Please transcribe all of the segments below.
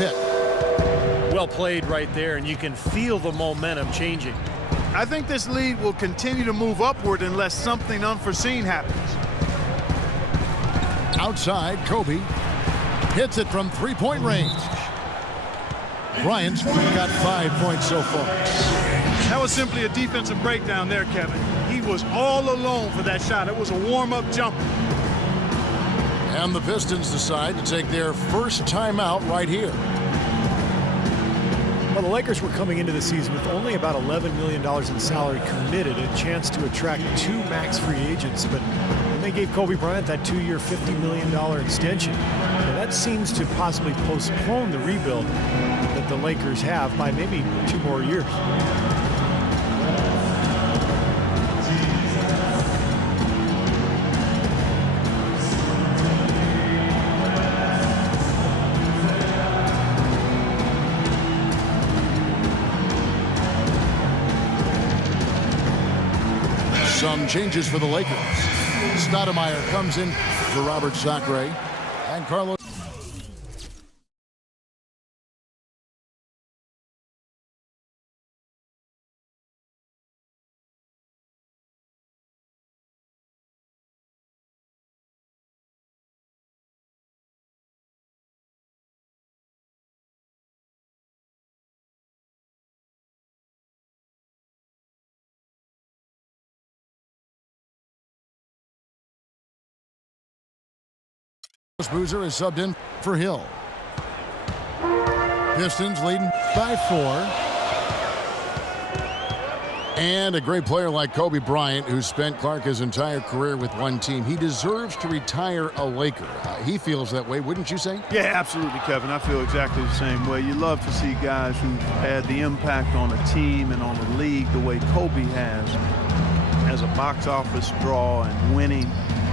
pick. Well played right there, and you can feel the momentum changing. I think this lead will continue to move upward unless something unforeseen happens. Outside, Kobe hits it from three-point range. Bryant's got 5 points so far. That was simply a defensive breakdown there, Kevin. He was all alone for that shot. It was a warm-up jumper. And the Pistons decide to take their first timeout right here. Well, the Lakers were coming into the season with only about $11 million in salary committed, a chance to attract 2 max free agents, but then they gave Kobe Bryant that 2-year, $50 million extension. Now, that seems to possibly postpone the rebuild that the Lakers have by maybe 2 more years. Some changes for the Lakers. Stoudemire comes in for Robert Sacre and Carlos. Boozer is subbed in for Hill. Pistons leading by 4. And a great player like Kobe Bryant, who spent Clark his entire career with one team, he deserves to retire a Laker. He feels that way, wouldn't you say? Yeah, absolutely, Kevin. I feel exactly the same way. You love to see guys who had the impact on a team and on the league the way Kobe has as a box office draw and winning.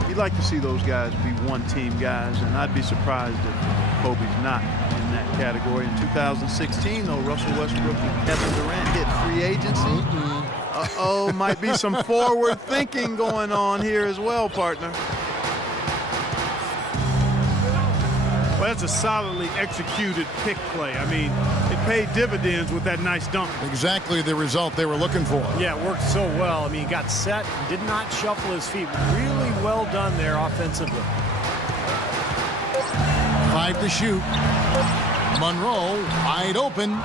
You'd like to see those guys be one-team guys, and I'd be surprised if Kobe's not in that category. In 2016, though, Russell Westbrook and Kevin Durant hit free agency. Uh-oh, might be some forward thinking going on here as well, partner. Well, that's a solidly executed pick play. I mean, it paid dividends with that nice dunk. Exactly the result they were looking for. Yeah, it worked so well. I mean, he got set, did not shuffle his feet. Really well done there offensively. 5 to shoot. Monroe wide open.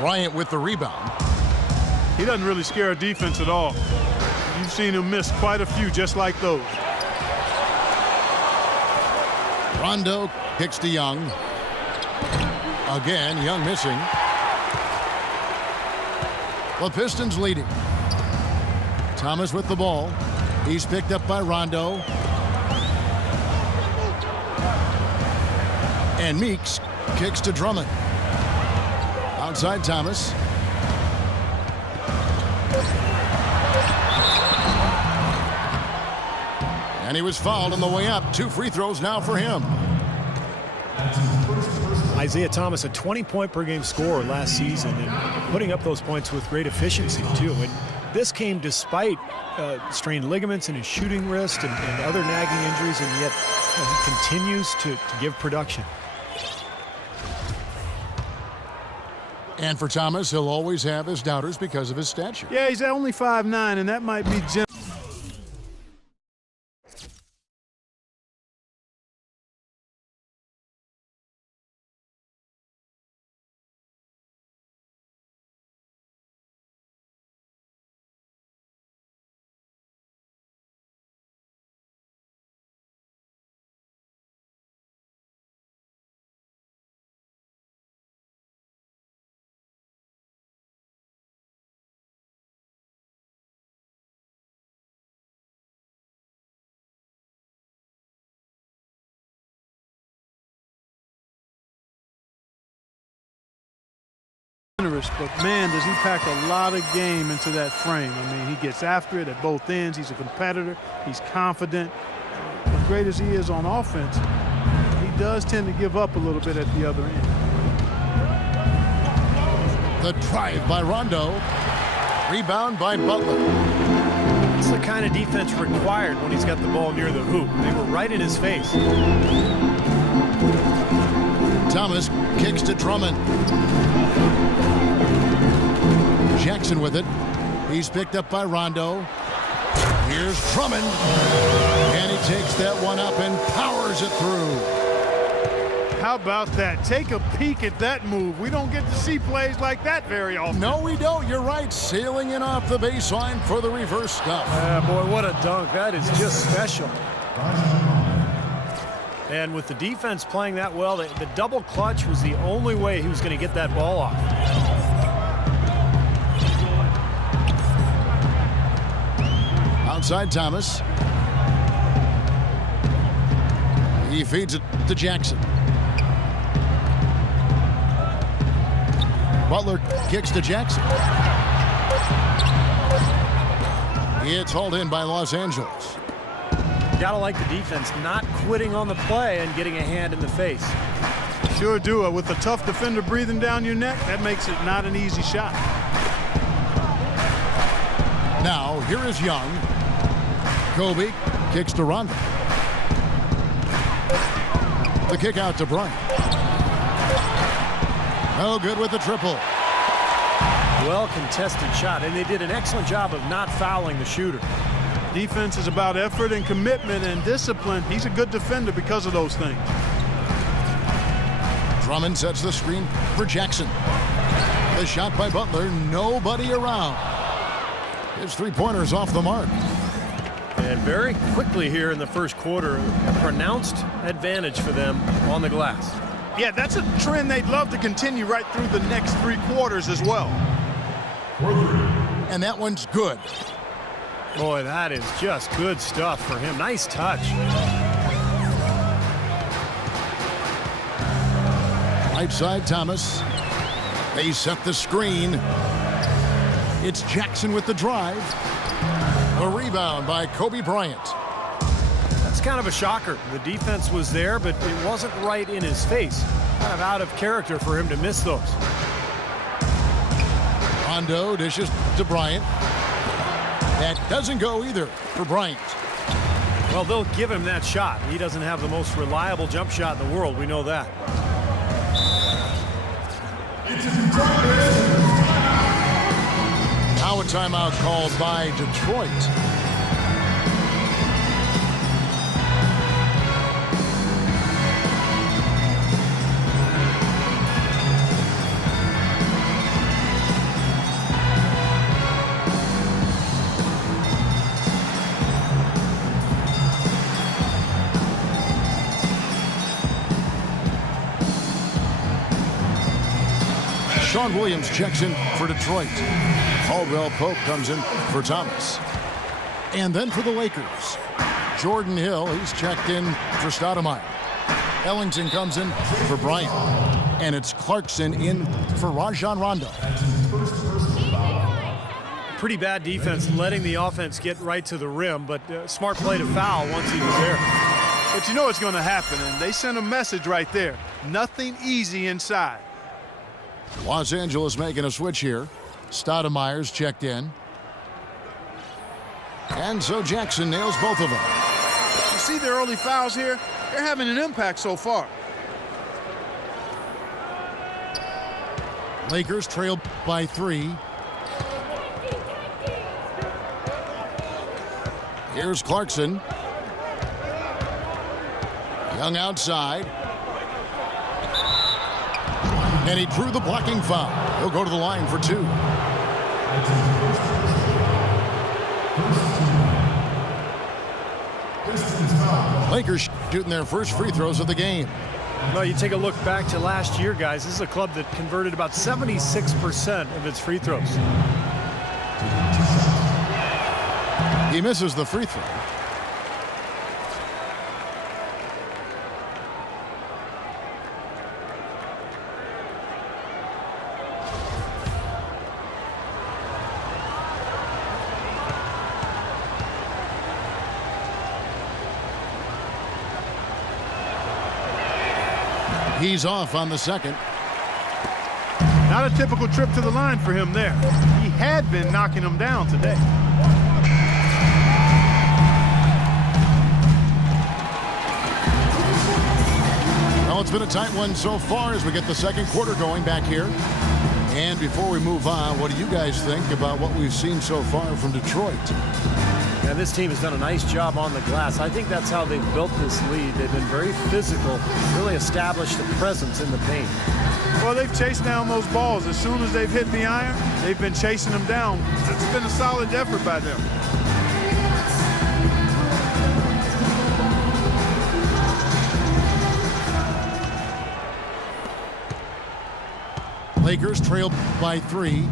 Bryant with the rebound. He doesn't really scare a defense at all. You've seen him miss quite a few just like those. Rondo kicks to Young. Again, Young missing. The Pistons leading. Thomas with the ball. He's picked up by Rondo. And Meeks kicks to Drummond. Outside Thomas. And he was fouled on the way up. 2 free throws now for him. Isaiah Thomas, a 20-point-per-game scorer last season, and putting up those points with great efficiency, too. And this came despite strained ligaments in his shooting wrist and other nagging injuries, and yet he continues to give production. And for Thomas, he'll always have his doubters because of his stature. Yeah, he's only 5'9", and that might be generous. But man, does he pack a lot of game into that frame. I mean, he gets after it at both ends. He's a competitor. He's confident. As great as he is on offense, he does tend to give up a little bit at the other end. The drive by Rondo. Rebound by Butler. It's the kind of defense required when he's got the ball near the hoop. They were right in his face. Thomas Kicks to Drummond. Jackson with it. He's picked up by Rondo. Here's Drummond. And he takes that one up and powers it through. How about that? Take a peek at that move. We don't get to see plays like that very often. No, we don't. You're right. Sailing in off the baseline for the reverse stuff. Boy, what a dunk. That is just special. And with the defense playing that well, the double clutch was the only way he was going to get that ball off. Outside Thomas. He feeds it to Jackson. Butler kicks to Jackson. It's hauled in by Los Angeles. Gotta like the defense not quitting on the play and getting a hand in the face. Sure do it. With a tough defender breathing down your neck, that makes it not an easy shot. Now, here is Young. Kobe kicks to Rondo. The kick out to Bryant. No good with the triple. Well contested shot, and they did an excellent job of not fouling the shooter. Defense is about effort and commitment and discipline. He's a good defender because of those things. Drummond sets the screen for Jackson. The shot by Butler, nobody around. His three-pointer's off the mark. And very quickly here in the first quarter, a pronounced advantage for them on the glass. Yeah, that's a trend they'd love to continue right through the next 3 quarters as well. And that one's good. Boy, that is just good stuff for him. Nice touch. Right side, Thomas. They set the screen. It's Jackson with the drive. A rebound by Kobe Bryant. That's kind of a shocker. The defense was there, but it wasn't right in his face. Kind of out of character for him to miss those. Rondo dishes to Bryant. That doesn't go either for Bryant. Well, they'll give him that shot. He doesn't have the most reliable jump shot in the world. We know that. Now a timeout called by Detroit. Sean Williams checks in for Detroit. Caldwell Pope comes in for Thomas. And then for the Lakers, Jordan Hill, he's checked in for Stoudemire. Ellington comes in for Bryant. And it's Clarkson in for Rajon Rondo. Pretty bad defense, letting the offense get right to the rim, but smart play to foul once he was there. But you know what's going to happen, and they sent a message right there. Nothing easy inside. Los Angeles making a switch here. Stoudemire's checked in. And so Jackson nails both of them. You see the early fouls here? They're having an impact so far. Lakers trail by 3. Here's Clarkson. Young outside. And he drew the blocking foul. He'll go to the line for 2. Lakers shooting their first free throws of the game. Well, you take a look back to last year, guys. This is a club that converted about 76% of its free throws. He misses the free throw. He's off on the second. Not a typical trip to the line for him there. He had been knocking them down today. Well, it's been a tight one so far as we get the second quarter going back here. And before we move on, what do you guys think about what we've seen so far from Detroit? Yeah, this team has done a nice job on the glass. I think that's how they've built this lead. They've been very physical, really established a presence in the paint. Well, they've chased down those balls. As soon as they've hit the iron, they've been chasing them down. It's been a solid effort by them. Lakers trail by 3.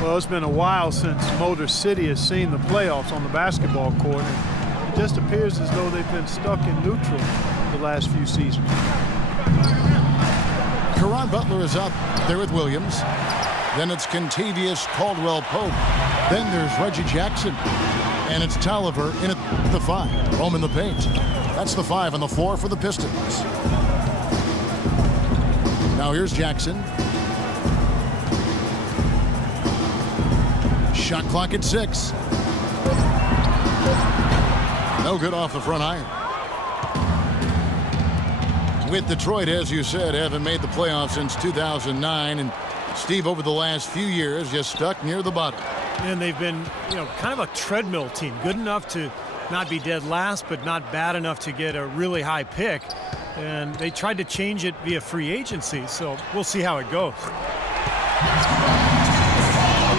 Well, it's been a while since Motor City has seen the playoffs on the basketball court. It just appears as though they've been stuck in neutral the last few seasons. Caron Butler is up there with Williams. Then it's Contavious Caldwell-Pope. Then there's Reggie Jackson. And it's Tolliver in at the 5. Home in the paint. That's the 5 on the floor for the Pistons. Now here's Jackson. Shot clock at 6. No good off the front iron. With Detroit, as you said, haven't made the playoffs since 2009. And Steve, over the last few years, just stuck near the bottom. And they've been, kind of a treadmill team. Good enough to not be dead last, but not bad enough to get a really high pick. And they tried to change it via free agency, so we'll see how it goes. The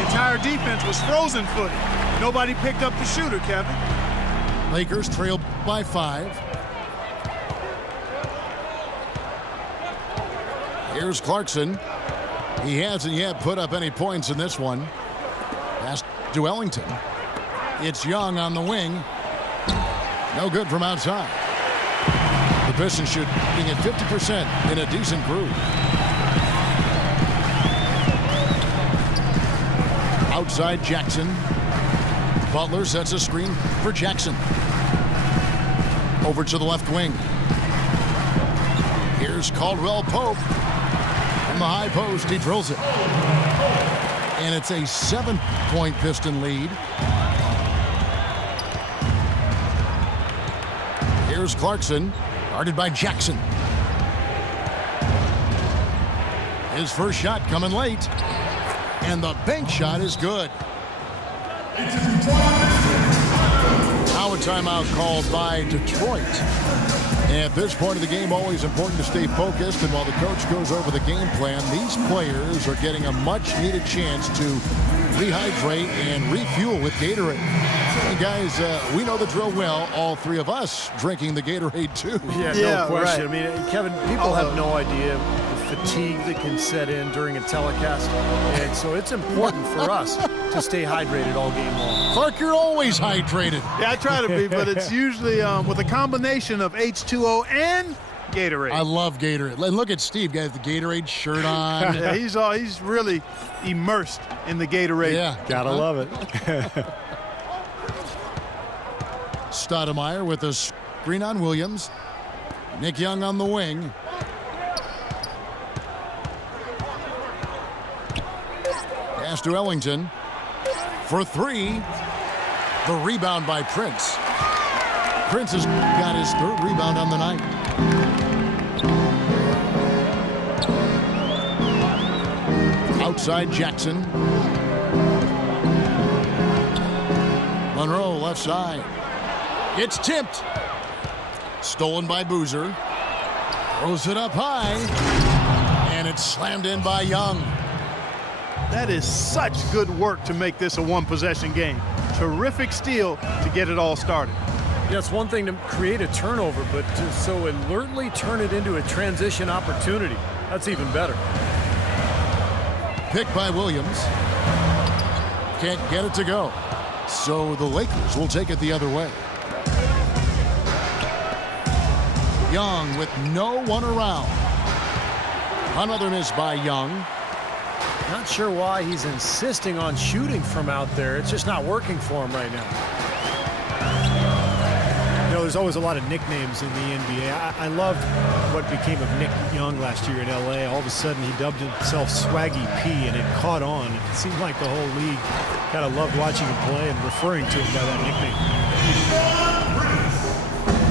entire defense was frozen-footed. Nobody picked up the shooter, Kevin. Lakers trail by 5. Here's Clarkson. He hasn't yet put up any points in this one. Pass to Ellington. It's Young on the wing. No good from outside. The Pistons shooting at 50% in a decent groove. Outside Jackson. Butler sets a screen for Jackson. Over to the left wing. Here's Caldwell-Pope. From the high post, he drills it. And it's a 7-point Piston lead. Here's Clarkson. Guarded by Jackson. His first shot coming late. And the bank shot is good. Now a timeout called by Detroit. At this point of the game, always important to stay focused. And while the coach goes over the game plan, these players are getting a much-needed chance to rehydrate and refuel with Gatorade. And guys, we know the drill well. All 3 of us drinking the Gatorade, too. Yeah, no question. Right. I mean, Kevin, people have no idea the fatigue that can set in during a telecast. And so it's important for us to stay hydrated all game long. Clark, you're always hydrated. Yeah, I try to be, but it's usually with a combination of H2O and Gatorade. I love Gatorade. And look at Steve, guys, the Gatorade shirt on. Yeah, he's really immersed in the Gatorade. Yeah, gotta love it. Stoudemire with a screen on Williams. Nick Young on the wing. Pass to Ellington for 3. The rebound by Prince. Prince has got his 3rd rebound on the night. Outside Jackson. Monroe left side. It's tipped. Stolen by Boozer. Throws it up high. And it's slammed in by Young. That is such good work to make this a one-possession game. Terrific steal to get it all started. Yeah, it's one thing to create a turnover, but to so alertly turn it into a transition opportunity, that's even better. Picked by Williams. Can't get it to go. So the Lakers will take it the other way. Young with no one around. Another miss by Young. Not sure why he's insisting on shooting from out there. It's just not working for him right now. There's always a lot of nicknames in the NBA. I loved what became of Nick Young last year in LA. All of a sudden, he dubbed himself Swaggy P, and it caught on. It seemed like the whole league kind of loved watching him play and referring to him by that nickname.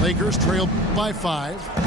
Lakers trail by 5.